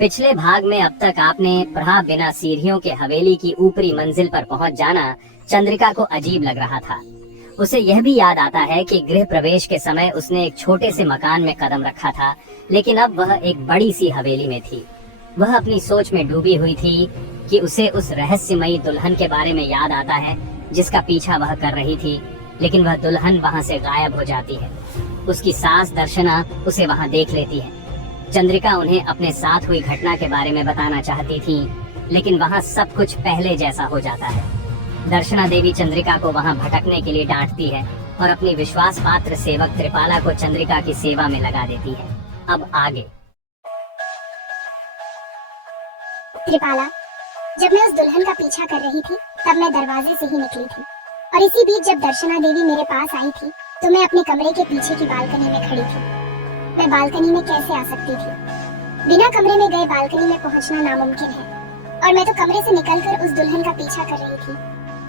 पिछले भाग में अब तक आपने प्रहा बिना सीढ़ियों के हवेली की ऊपरी मंजिल पर पहुंच जाना चंद्रिका को अजीब लग रहा था। उसे यह भी याद आता है कि गृह प्रवेश के समय उसने एक छोटे से मकान में कदम रखा था, लेकिन अब वह एक बड़ी सी हवेली में थी। वह अपनी सोच में डूबी हुई थी कि उसे उस रहस्यमयी दुल्हन के बारे में याद आता है जिसका पीछा वह कर रही थी, लेकिन वह दुल्हन वहां से गायब हो जाती है। उसकी सास दर्शना उसे वहां देख लेती है। चंद्रिका उन्हें अपने साथ हुई घटना के बारे में बताना चाहती थी, लेकिन वहां सब कुछ पहले जैसा हो जाता है। दर्शना देवी चंद्रिका को वहां भटकने के लिए डांटती है और अपनी विश्वास पात्र सेवक त्रिपाला को चंद्रिका की सेवा में लगा देती है। अब आगे। त्रिपाला, जब मैं उस दुल्हन का पीछा कर रही थी तब मैं दरवाजे से ही निकली थी, और इसी बीच जब दर्शना देवी मेरे पास आई थी तो मैं अपने कमरे के पीछे की बालकनी में खड़ी थी। मैं बालकनी में कैसे आ सकती थी? बिना कमरे में गए बालकनी में पहुंचना नामुमकिन है, और मैं तो कमरे से निकलकर उस दुल्हन का पीछा कर रही थी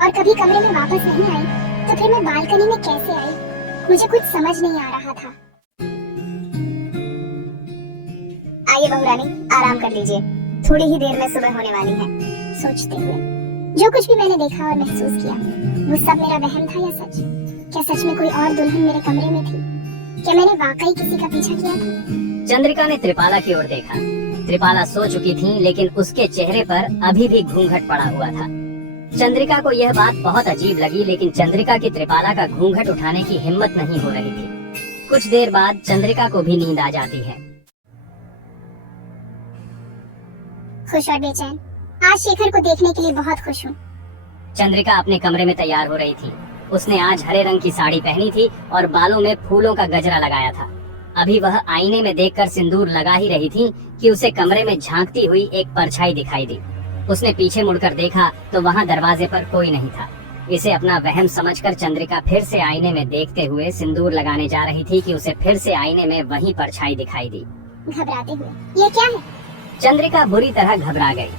और कभी कमरे में वापस नहीं आई, तो फिर मैं बालकनी में कैसे आई? मुझे कुछ समझ नहीं आ रहा था। आइए बहुरानी, आराम कर लीजिए, थोड़ी ही देर में सुबह होने वाली है। सोचते हुए जो कुछ भी मैंने देखा और महसूस किया, वो सब मेरा वहम था या सच? क्या सच में कोई और दुल्हन मेरे कमरे में थी? क्या मैंने वाकई किसी का पीछा किया था? चंद्रिका ने त्रिपाला की ओर देखा। त्रिपाला सो चुकी थी, लेकिन उसके चेहरे पर अभी भी घूंघट पड़ा हुआ था। चंद्रिका को यह बात बहुत अजीब लगी, लेकिन चंद्रिका की त्रिपाला का घूंघट उठाने की हिम्मत नहीं हो रही थी। कुछ देर बाद चंद्रिका को भी नींद आ जाती है। खुश और बेचैन, आज शेखर को देखने के लिए बहुत खुश हूँ। चंद्रिका अपने कमरे में तैयार हो रही थी। उसने आज हरे रंग की साड़ी पहनी थी और बालों में फूलों का गजरा लगाया था। अभी वह आईने में देखकर सिंदूर लगा ही रही थी कि उसे कमरे में झांकती हुई एक परछाई दिखाई दी। उसने पीछे मुड़कर देखा तो वहां दरवाजे पर कोई नहीं था। इसे अपना वहम समझकर चंद्रिका फिर से आईने में देखते हुए सिंदूर लगाने जा रही थी कि उसे फिर से आईने में वही परछाई दिखाई दी। घबराते हुए, ये क्या है? चंद्रिका बुरी तरह घबरा गई।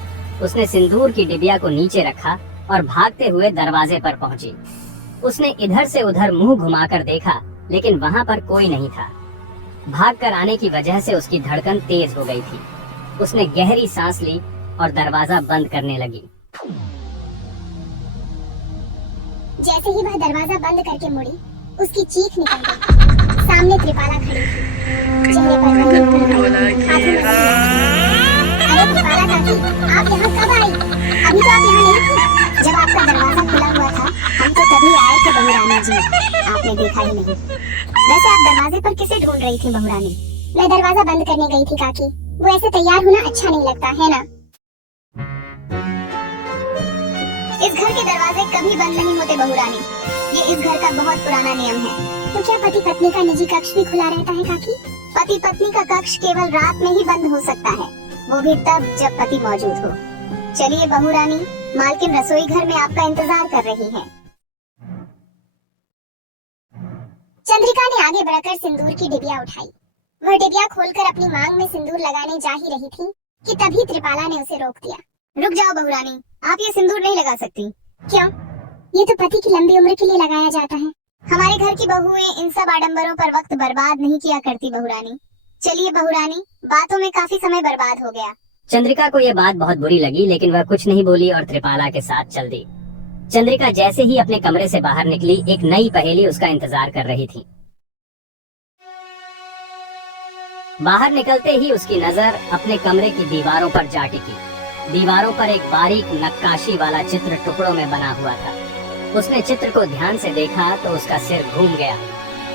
उसने सिंदूर की डिबिया को नीचे रखा और भागते हुए दरवाजे पर पहुंची। उसने इधर से उधर मुंह घुमाकर देखा, लेकिन वहां पर कोई नहीं था। भागकर आने की वजह से उसकी धड़कन तेज हो गई थी। उसने गहरी सांस ली और दरवाजा बंद करने लगी। जैसे ही वह दरवाजा बंद करके मुड़ी, उसकी चीख निकल गई। सामने त्रिपाला खड़ी थी, चेहरे पर रंगीन मुस्कान, हाथों में अरे त्रिपाला काकी, आप यहाँ कब आई? अभी तो आप यहाँ नहीं थे। जब आपका दरवाजा खुला हुआ था हम तो तभी आए थे बहुरानी जी, आपने देखा ही नहीं। वैसे आप दरवाजे पर किसे ढूंढ रही थी बहुरानी? मैं दरवाजा बंद करने गई थी काकी। वो ऐसे तैयार होना अच्छा नहीं लगता है ना? इस घर के दरवाजे कभी बंद नहीं होते बहुरानी, ये इस घर का बहुत पुराना नियम है। तो क्या पति पत्नी का निजी कक्ष भी खुला रहता है काकी? पति पत्नी का कक्ष केवल रात में ही बंद हो सकता है, वो भी तब जब पति मौजूद हो। चलिए बहुरानी, मालकिन रसोई घर में आपका इंतजार कर रही है। चंद्रिका ने आगे बढ़कर सिंदूर की डिबिया उठाई। वह डिबिया खोलकर अपनी मांग में सिंदूर लगाने जा ही रही थी कि तभी त्रिपाला ने उसे रोक दिया। रुक जाओ बहुरानी, आप ये सिंदूर नहीं लगा सकती। क्यों? ये तो पति की लंबी उम्र के लिए लगाया जाता है। हमारे घर की बहुएं इन सब आडंबरों पर वक्त बर्बाद नहीं किया करती बहुरानी। चलिए बहुरानी, बातों में काफी समय बर्बाद हो गया। चंद्रिका को यह बात बहुत बुरी लगी, लेकिन वह कुछ नहीं बोली और त्रिपाला के साथ चल दी। चंद्रिका जैसे ही अपने कमरे से बाहर निकली, एक नई पहेली उसका इंतजार कर रही थी। बाहर निकलते ही उसकी नजर अपने कमरे की दीवारों पर जा टिकी। दीवारों पर एक बारीक नक्काशी वाला चित्र टुकड़ों में बना हुआ था। उसने चित्र को ध्यान से देखा तो उसका सिर घूम गया।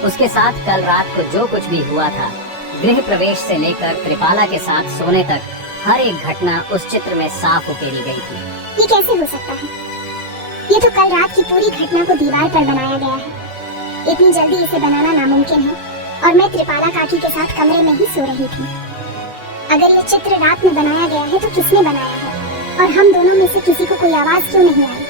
उसके साथ कल रात को जो कुछ भी हुआ था, गृह प्रवेश से लेकर त्रिपाला के साथ सोने तक, हर एक घटना उस चित्र में साफ उकेरी गई थी। ये कैसे हो सकता है? ये तो कल रात की पूरी घटना को दीवार पर बनाया गया है। इतनी जल्दी इसे बनाना नामुमकिन है, और मैं त्रिपाला काकी के साथ कमरे में ही सो रही थी। अगर ये चित्र रात में बनाया गया है तो किसने बनाया है? और हम दोनों में से किसी को कोई आवाज क्यों नहीं आई?